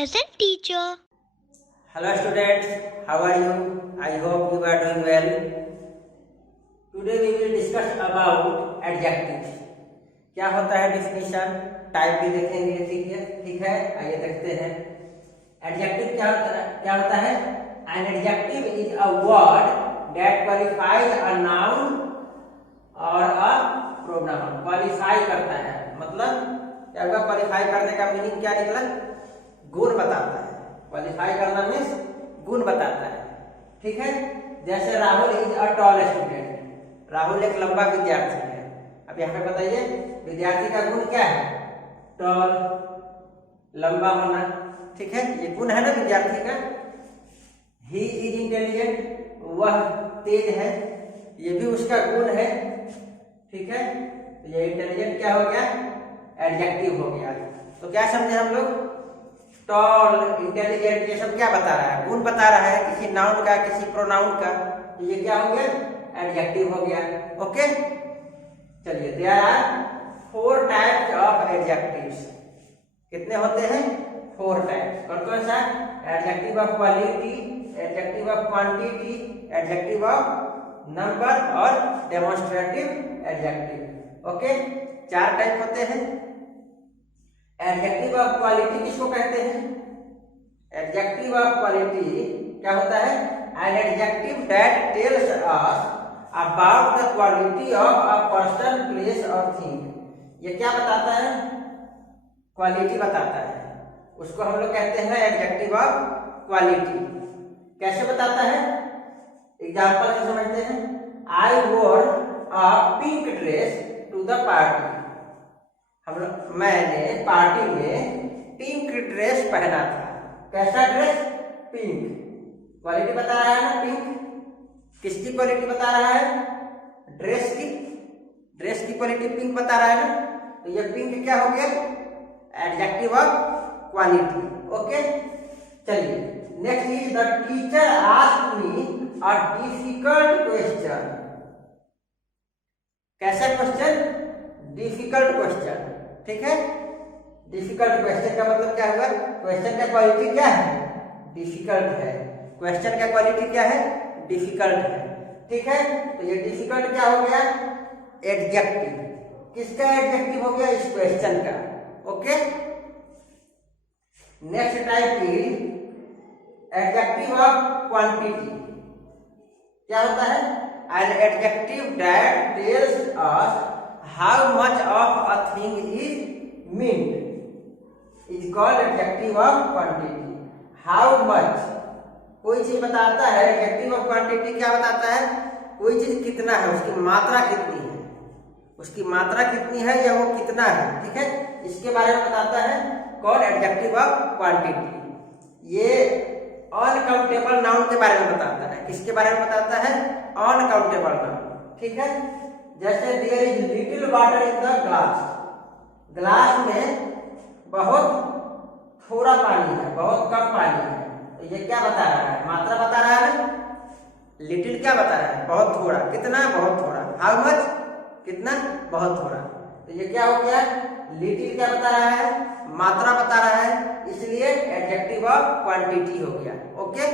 present teacher. Hello students, how are you? I hope you are doing well. Today we will discuss about adjectives. क्या होता है definition, type भी देखेंगे। ठीक है, आइए देखते हैं। एडजेक्टिव क्या होता है? An adjective is a word that qualifies a noun और a pronoun. क्वालिफाई करता है, मतलब क्या होगा? क्वालिफाई करने का मीनिंग क्या निकला? गुण बताता है। क्वालिफाई करना मीन्स गुण बताता है। ठीक है, जैसे Rahul is a tall student. Rahul एक लंबा विद्यार्थी है। अब यहाँ पे बताइए, विद्यार्थी का गुण क्या है? टॉल, लंबा होना। ठीक है, ये गुण है ना विद्यार्थी का। ही इज इंटेलिजेंट, वह तेज है, ये भी उसका गुण है। ठीक है, तो ये इंटेलिजेंट क्या हो गया? एडजेक्टिव हो गया। तो क्या समझे हम लोग? टॉल, इंटेलिजेंट, ये सब क्या बता रहा है? गुण बता रहा है किसी नाउन का, किसी प्रोनाउन का। तो ये क्या हो गया? एडजेक्टिव हो गया। ओके, चलिए, there are 4 types of adjectives. कितने होते हैं? 4 टाइप्स। कौन कौन सा? Adjective of quality, adjective of quantity, adjective of number और डेमोन्स्ट्रेटिव एडजेक्टिव। ओके, 4 टाइप होते हैं। एडजेक्टिव ऑफ क्वालिटी किसको कहते हैं? एडजेक्टिव ऑफ क्वालिटी क्या होता है? An adjective that tells us about the quality of a person, place और थिंग। ये क्या बताता है? क्वालिटी बताता है। उसको हम लोग कहते हैं एडजेक्टिव ऑफ क्वालिटी। कैसे बताता है? एग्जाम्पल से समझते हैं। I wore a pink dress to the party. मैंने पार्टी में पिंक ड्रेस पहना था। कैसा ड्रेस? पिंक। क्वालिटी बता रहा है ना, पिंक। किसकी क्वालिटी बता रहा है? ड्रेस की। ड्रेस की क्वालिटी पिंक बता रहा है ना, तो ये पिंक क्या हो गया? Adjective of quality. ओके, चलिए, next is the teacher asked me a difficult question. कैसा क्वेश्चन? Difficult question. ठीक है, डिफिकल्ट क्वेश्चन का मतलब क्या हुआ? क्वेश्चन का क्वालिटी क्या है? डिफिकल्ट है। क्वेश्चन का क्वालिटी क्या है? डिफिकल्ट है। ठीक है, तो ये डिफिकल्ट क्या हो गया? एडजेक्टिव। किसका एडजेक्टिव हो गया? इस क्वेश्चन का। Okay, next type is adjective of quantity. क्या होता है? An adjective that tells us how much of a thing is meant is called adjective of quantity. How much, कोई चीज बताता है। adjective of quantity क्या बताता है? कोई चीज कितना है, उसकी मात्रा कितनी है, उसकी मात्रा कितनी है या वो कितना है। ठीक है, इसके बारे में बताता है, कौन? Adjective of quantity. ये अनकाउंटेबल नाउन के बारे में बताता है। किसके बारे में बताता है? Uncountable noun. ठीक है, जैसे there is little water in the glass. Glass में बहुत थोड़ा पानी है, बहुत कम पानी है। तो ये क्या बता रहा है? मात्रा बता रहा है ना। लिटिल क्या बता रहा है? बहुत थोड़ा। कितना? बहुत थोड़ा। How much? कितना? बहुत थोड़ा। तो ये क्या हो गया? लिटिल क्या बता रहा है? मात्रा बता रहा है, इसलिए एडजेक्टिव ऑफ क्वांटिटी हो गया। Okay,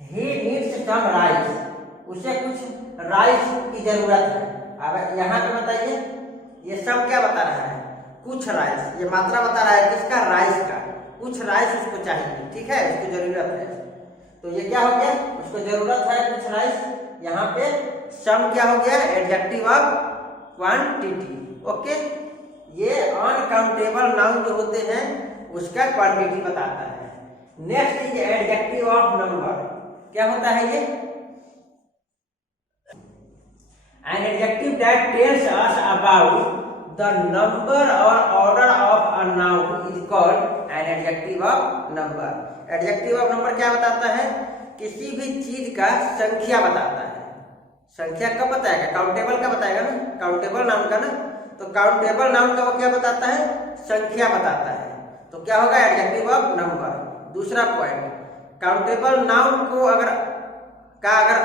he needs some rice. उसे कुछ राइस की जरूरत है। अब यहाँ पे बताइए, ये सब क्या बता रहा है? कुछ राइस। ये मात्रा बता रहा है किसका? राइस का। कुछ राइस उसको चाहिए। ठीक है, उसको जरूरत है। तो ये क्या हो गया? उसको जरूरत है कुछ राइस। यहाँ पे सम क्या हो गया? Adjective of quantity. ओके, ये अनकाउंटेबल नाउन जो होते हैं उसका क्वांटिटी बताता है। Next is adjective of number. क्या होता है ये? An adjective that tells us about the number or order of a noun is called an adjective of number. Adjective of number क्या बताता है? किसी भी चीज का संख्या बताता है। संख्या कब बताएगा? काउंटेबल का बताएगा ना, काउंटेबल नाउन का ना। तो काउंटेबल नाउन का वो क्या बताता है? संख्या बताता है। तो क्या होगा? Adjective of number. दूसरा पॉइंट, काउंटेबल नाउन को अगर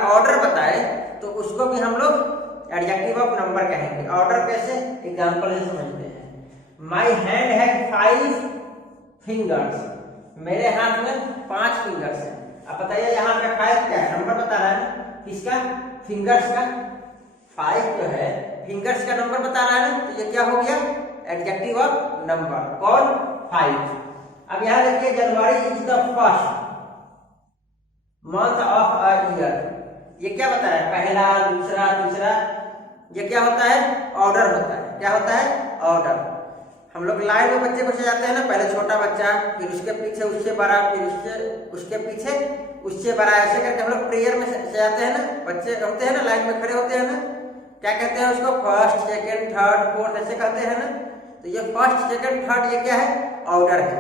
ऑर्डर बताए तो उसको भी हम लोग एडजेक्टिव ऑफ नंबर कहेंगे। ऑर्डर कैसे? एग्जांपल से समझते हैं। My hand has 5 fingers. मेरे हाथ में 5 फिंगर्स हैं। अब बताइए यहाँ पे 5 क्या है, नंबर बता रहा है किसका, फिंगर्स का। 5 जो है फिंगर्स का नंबर बता रहा है ना, तो ये क्या हो गया, एडजेक्टिव ऑफ नंबर। कौन, 5। अब यहाँ देखिए, जनवरी is the first month of a year. ये क्या बता रहा है, पहला, दूसरा, तीसरा। ये क्या होता है, ऑर्डर होता है। क्या होता है, ऑर्डर। हम लोग लाइन में बच्चे को सजाते हैं ना, पहले छोटा बच्चा, फिर उसके पीछे उससे बड़ा, फिर उसके पीछे उससे बड़ा, ऐसे करके हम लोग प्रेयर में सजाते हैं ना। बच्चे होते हैं ना, लाइन में खड़े होते हैं ना, क्या कहते हैं उसको, फर्स्ट, सेकंड, थर्ड, फोर्थ, ऐसे कहते हैं ना। तो ये फर्स्ट, सेकंड, थर्ड, ये क्या है, ऑर्डर है।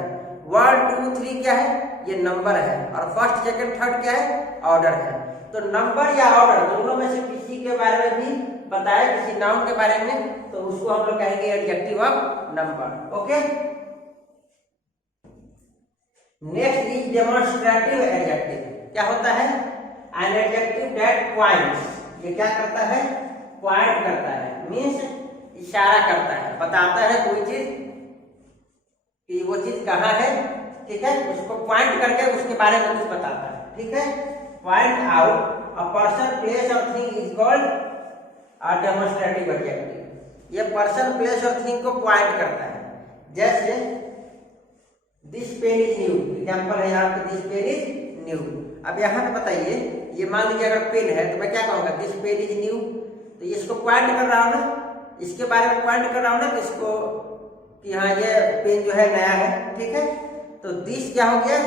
1 2 3 क्या है, ये नंबर है, और फर्स्ट, सेकंड, थर्ड क्या है, ऑर्डर है। तो नंबर या ऑर्डर दोनों में से किसी के बारे में भी बताए, किसी नाउन के बारे में, तो उसको हम लोग कहेंगे adjective of number. Okay, next is demonstrative adjective. क्या होता है, एन एडजेक्टिव दैट पॉइंट्स। ये क्या करता है, पॉइंट करता है, मीन्स इशारा करता है, बताता है कोई चीज कि वो चीज कहाँ है। ठीक है, उसको पॉइंट करके उसके बारे में कुछ बताता है। ठीक है, point out a person, place और thing is called a demonstrative adjective. ये पर्सन, प्लेस और थिंग को पॉइंट करता है। जैसे this pen is new, example है यहाँ पे, दिस पेन इज न्यू। अब यहाँ पे बताइए, ये मान लीजिए अगर पेन है तो मैं क्या कहूँगा, दिस पेन इज न्यू। तो ये इसको पॉइंट कर रहा हूँ ना, इसके बारे में पॉइंट कर रहा हूँ ना, तो इसको कि हाँ ये पेन जो है नया है। ठीक है, तो दिस क्या हो गया,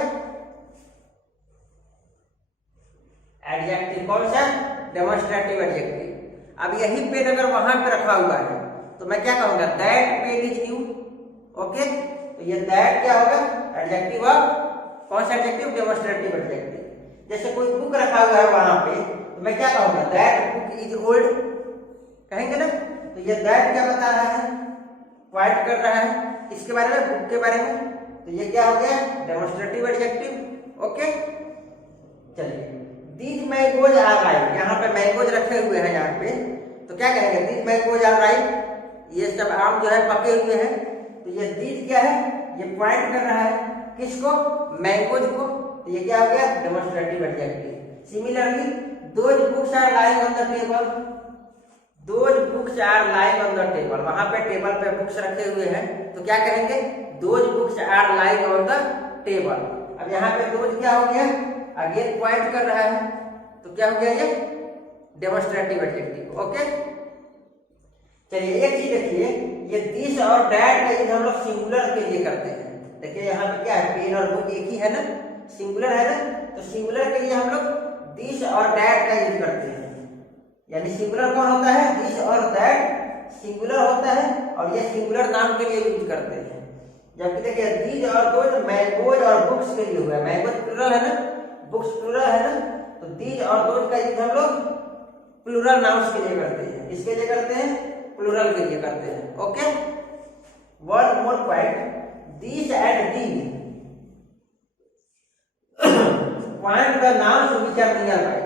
एडजेक्टिव। कौन सा, डेमोन्स्ट्रेटिव एडजेक्टिव। अब यही पेन अगर वहां पे रखा हुआ है तो मैं क्या कहूंगा, that pain is new. Okay, तो ये दैट क्या होगा, एडजेक्टिव ऑफ, कौन सा एडजेक्टिव, डेमोन्स्ट्रेटिव एडजेक्टिव। जैसे कोई बुक रखा हुआ है वहां पे, तो मैं क्या कहूंगा, दैट बुक इज ओल्ड, कहेंगे ना। तो ये दैट क्या बता रहा है, पॉइंट कर रहा है इसके बारे में, बुक के बारे में। तो ये क्या हो गया, डेमोन्स्ट्रेटिव एडजेक्टिव। ओके, चलिए, दीज मैंगोज आर राइप। यहाँ पे मैंगोज रखे हुए हैं यहाँ पे, तो क्या कहेंगे, दीज मैंगोज आर राइप। ये सब आम जो है पके हुए हैं। तो ये दीज क्या है, ये पॉइंट कर रहा है किसको, मैंगोज को। तो ये क्या हो गया, demonstrative adjective. Similarly, those books are lying on the table. Those books are lying on the table. वहां पे टेबल पे बुक्स रखे हुए हैं, तो क्या कहेंगे, those books are lying on the table. अब यहाँ पे दोज क्या हो गया, अगेन पॉइंट कर रहा है, तो क्या हो गया, ये डेमोन्स्ट्रेटिव एडजेक्टिव। ओके, चलिए एक चीज देखिए, ये दिस और दैट का यूज हम लोग सिंगुलर के लिए करते हैं। देखिए यहाँ पे क्या है, पेन और बुक एक ही है ना, सिंगुलर है ना, तो सिंगुलर के लिए हम लोग दिस और दैट का यूज करते हैं। यानी सिंगुलर कौन होता है, दिस और दैट सिंगुलर होता है, और ये सिंगुलर नाम के लिए यूज करते हैं। जबकि देखिए दीज और दोज मैंगोज और बुक्स के लिए हुआ है। मैंगोज प्लुरल है ना, बुक्स प्लुरल है ना, तो दीज और दोज का यूज हम लोग प्लुरल नाउन्स के लिए करते हैं। इसके लिए करते हैं, प्लुरल के लिए करते हैं। Okay, one more point, this and these point the nouns which are nearby.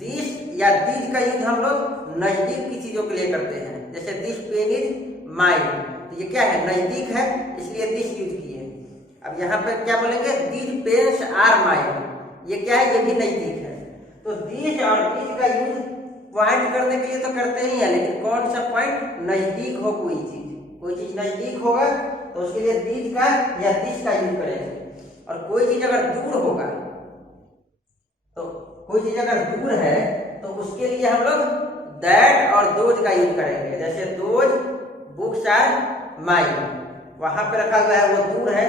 दिस या दीज का यूज हम लोग नजदीक की चीजों के लिए करते हैं। जैसे दिस पेन इज माइन, तो ये क्या है, नजदीक है, इसलिए दिस यूज किए। अब यहाँ पे क्या बोलेंगे, दीज पेन्स आर माइन, ये क्या है, ये भी नजदीक है। तो दिस और दीज का यूज पॉइंट करने के लिए तो करते ही है, लेकिन कौन सा पॉइंट, नजदीक हो कोई चीज नजदीक होगा तो उसके लिए दीज का या दिस का यूज करेंगे। और कोई चीज अगर दूर होगा, तो कोई चीज अगर दूर है तो उसके लिए हम लोग दैट और दोज का यूज करेंगे। जैसे दोज बुक्स आर माइन, वहां पे रखा हुआ है, वो दूर है,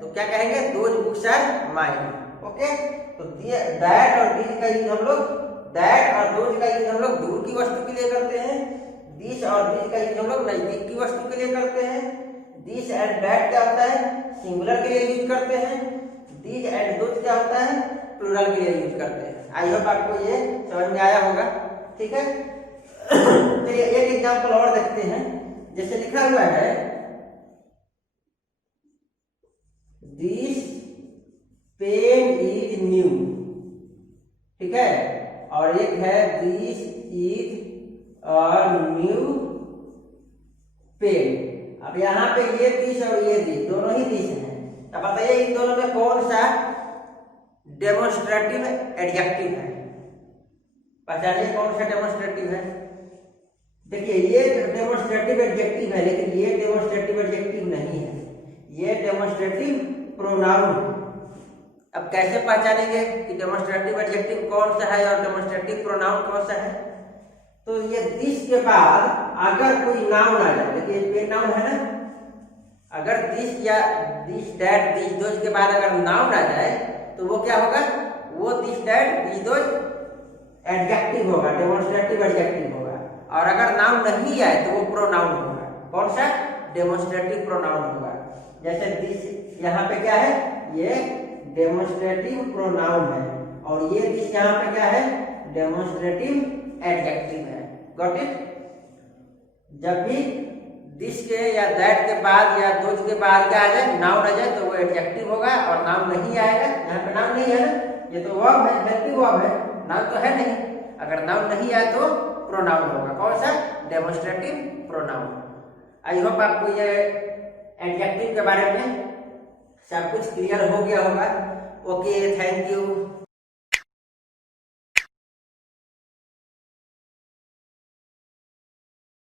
तो क्या कहेंगे, those books are mine. Okay, तो दैट और दीज का यूज हम लोग, दैट और दोज का यूज हम लोग दूर की वस्तु के लिए करते हैं। दिस और दीज का यूज हम लोग नजदीक की वस्तु के लिए करते हैं। दिस एंड दैट क्या होता है, सिंगुलर के लिए यूज करते हैं। दीज एंड दोज क्या होता है, प्लुरल के लिए यूज करते हैं। आई होप आपको ये समझ में आया होगा। ठीक है, चलिए एक एग्जांपल और देखते हैं। जैसे लिखा हुआ है, दिस पेन इज न्यू। ठीक है, और एक है this is a new pen. अब यहाँ पे ये दिस और ये दिस दोनों ही दिस हैं। अब बताइए इन दोनों में कौन सा डेमोन्स्ट्रेटिव एडजेक्टिव है? पहचानिए कौन सा डेमोन्स्ट्रेटिव है। देखिए ये डेमोन्स्ट्रेटिव एडजेक्टिव है, लेकिन ये डेमोन्स्ट्रेटिव एडजेक्टिव नहीं है, ये डेमोन्स्ट्रेटिव प्रोनाउन है। अब कैसे पहचानेंगे कि डेमोन्स्ट्रेटिव एडजेक्टिव कौन सा है और डेमोन्स्ट्रेटिव प्रोनाउन कौन सा है? तो ये दिस के बाद अगर कोई नाउन आ जाए, देखिए ये नाउन है ना, अगर दिस या दिस दैट दिस दोज के बाद अगर नाउन आ जाए तो वो क्या होगा? वो this that this those adjective होगा, डेमोन्स्ट्रेटिव एडजेक्टिव होगा। और अगर नाउन नहीं आए तो वो प्रोनाउन होगा। कौन सा? डेमोन्स्ट्रेटिव प्रोनाउन होगा। जैसे दिस यहाँ पे क्या है? ये डेमोन्स्ट्रेटिव प्रोनाउन है और ये दिस यहाँ पे क्या है? डेमोन्स्ट्रेटिव एडजेक्टिव है। Got it? जब भी दिस के या दैट के बाद या दोज के बाद क्या आ जाए? नाउन आ जाए तो वो एडजेक्टिव होगा, और नाउन नहीं आएगा, यहाँ पे नाउन नहीं है ना, ये तो वर्ब है, हेल्पिंग वर्ब है, नाउन तो है नहीं। अगर नाउन नहीं आए तो प्रोनाउन होगा। कौन सा? Demonstrative pronoun. आई होप आपको ये एडजेक्टिव के बारे में सब कुछ क्लियर हो गया होगा। Okay, thank you.